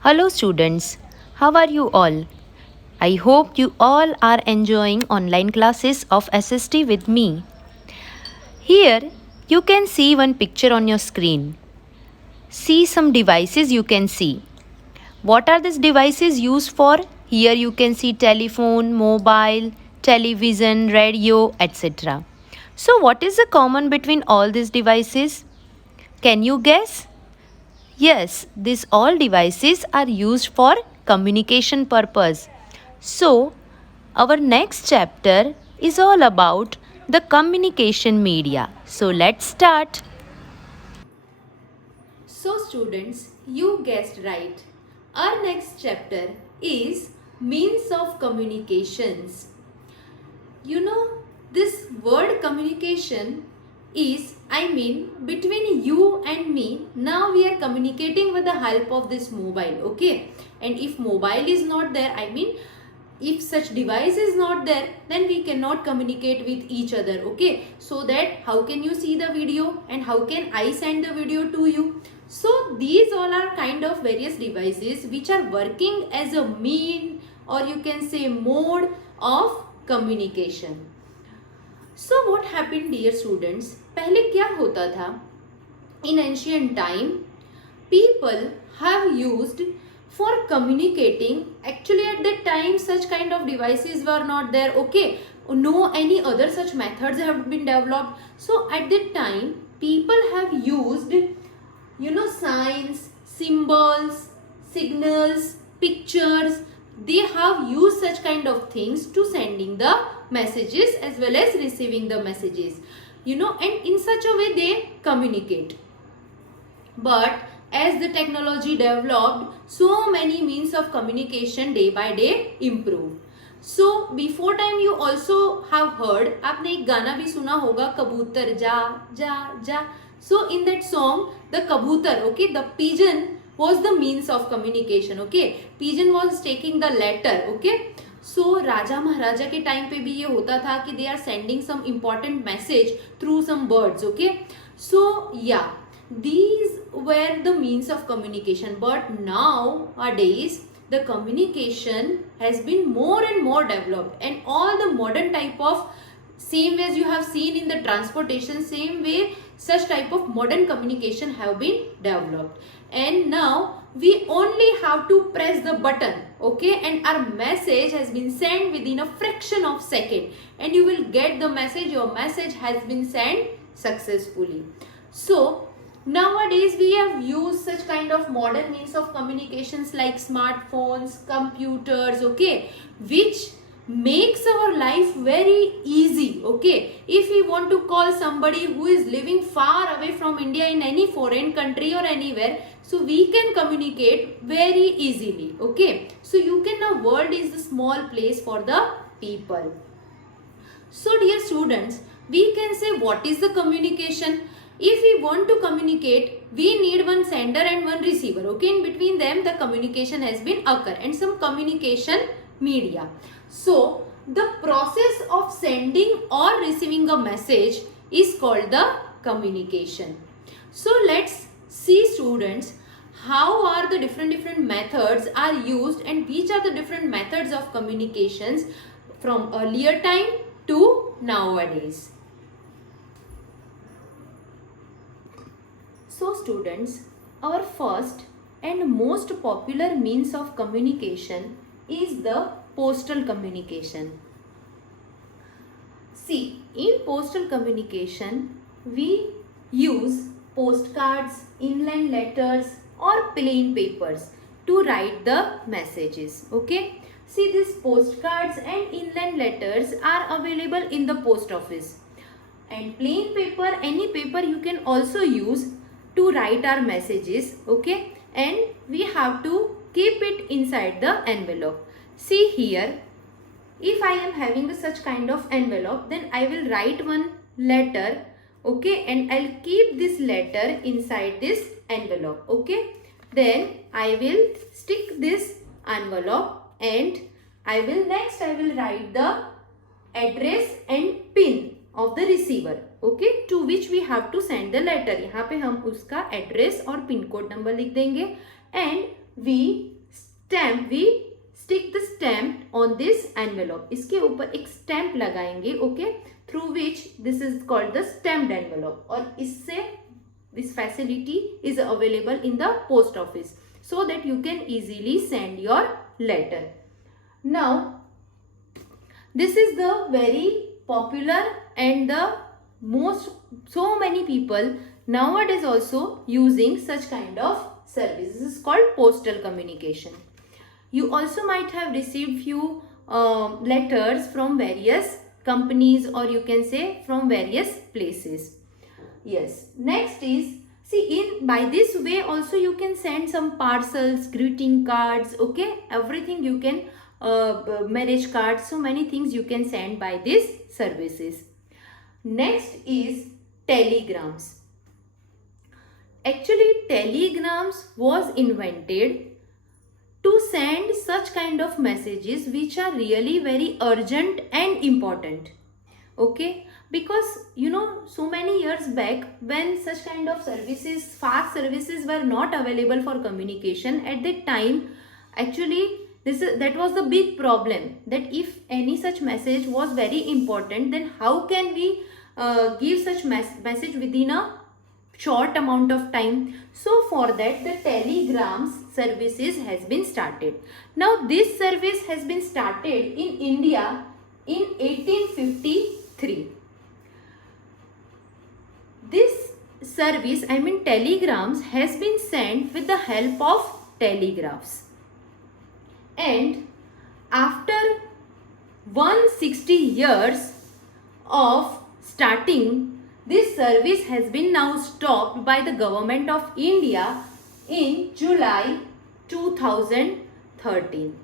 Hello, students. How are you all? I hope you all are enjoying online classes of SST with me. Here, you can see one picture on your screen. See some devices you can see. What are these devices used for? Here you can see telephone, mobile, television, radio, etc. So, what is the common between all these devices? Can you guess? Yes, these all devices are used for communication purpose. So, our next chapter is all about the communication media. So, let's start. So, students, you guessed right. Our next chapter is means of communications. You know, this word communication is, between you and me. Now we are communicating with the help of this mobile, okay? And if mobile is not there, if such device is not there, then we cannot communicate with each other, okay? So that how can you see the video and how can I send the video to you? So these all are kind of various devices which are working as a mean, or you can say mode of communication. So what happened, dear students? पहले क्या होता था? In ancient time, people have used for communicating. Actually, at that time, such kind of devices were not there. Okay, no any other such methods have been developed. So at that time, people have used, signs, symbols, signals, pictures. They have used such kind of things to sending the messages as well as receiving the messages, and in such a way they communicate. But as the technology developed, so many means of communication day by day improved. So before time you also have heard, आपने एक गाना भी सुना होगा, कबूतर जा जा जा. So in that song, the kabutar, okay, the pigeon was the means of communication, okay. Pigeon was taking the letter, okay. So राजा महाराजा के टाइम पे भी ये होता था कि they are sending some important message through some birds, okay. So yeah, these were the means of communication. But nowadays the communication has been more and more developed, and all the modern type of, same as you have seen in the transportation, same way such type of modern communication have been developed. And now we only have to press the button, okay, and our message has been sent within a fraction of second, and you will get the message, your message has been sent successfully. So nowadays we have used such kind of modern means of communications like smartphones, computers, okay, which makes our life very easy, okay. If we want to call somebody who is living far away from India in any foreign country or anywhere, so we can communicate very easily, okay. So you can know world is the small place for the people. So dear students, we can say what is the communication? If we want to communicate, we need one sender and one receiver, okay. In between them the communication has been occur, and some communication media. So the process of sending or receiving a message is called the communication. So let's see, students, how are the different methods are used, and which are the different methods of communications from earlier time to nowadays. So students, our first and most popular means of communication is the postal communication. See, in postal communication, we use postcards, inland letters or plain papers to write the messages, okay. See, these postcards and inland letters are available in the post office, and plain paper, any paper you can also use to write our messages, okay, and we have to keep it inside the envelope. See here, if I am having such kind of envelope, then I will write one letter, okay, and I'll keep this letter inside this envelope, okay. Then I will stick this envelope, and I will write the address and pin of the receiver, okay, to which we have to send the letter. यहाँ पे हम उसका address और pin code number लिख देंगे, and we stick the stamp on this envelope. इसके ऊपर एक stamp लगाएंगे, okay, through which this is called the stamped envelope. और इससे this facility is available in the post office so that you can easily send your letter. Now, this is the very popular and the so many people nowadays also using such kind of service. This is called postal communication. You also might have received few letters from various companies, or you can say from various places. Yes. Next is, see, by this way also you can send some parcels, greeting cards, okay, everything you can, marriage cards, so many things you can send by these services. Next is telegrams. Actually, telegrams was invented to send such kind of messages which are really very urgent and important. Okay, because you know, so many years back when such kind of services, fast services were not available for communication, at that time actually that was the big problem, that if any such message was very important, then how can we give such message within a short amount of time. So for that the telegrams services has been started. Now this service has been started in India in 1853. This service, I mean telegrams, has been sent with the help of telegraphs. And after 160 years of starting, this service has been now stopped by the government of India in July 2013.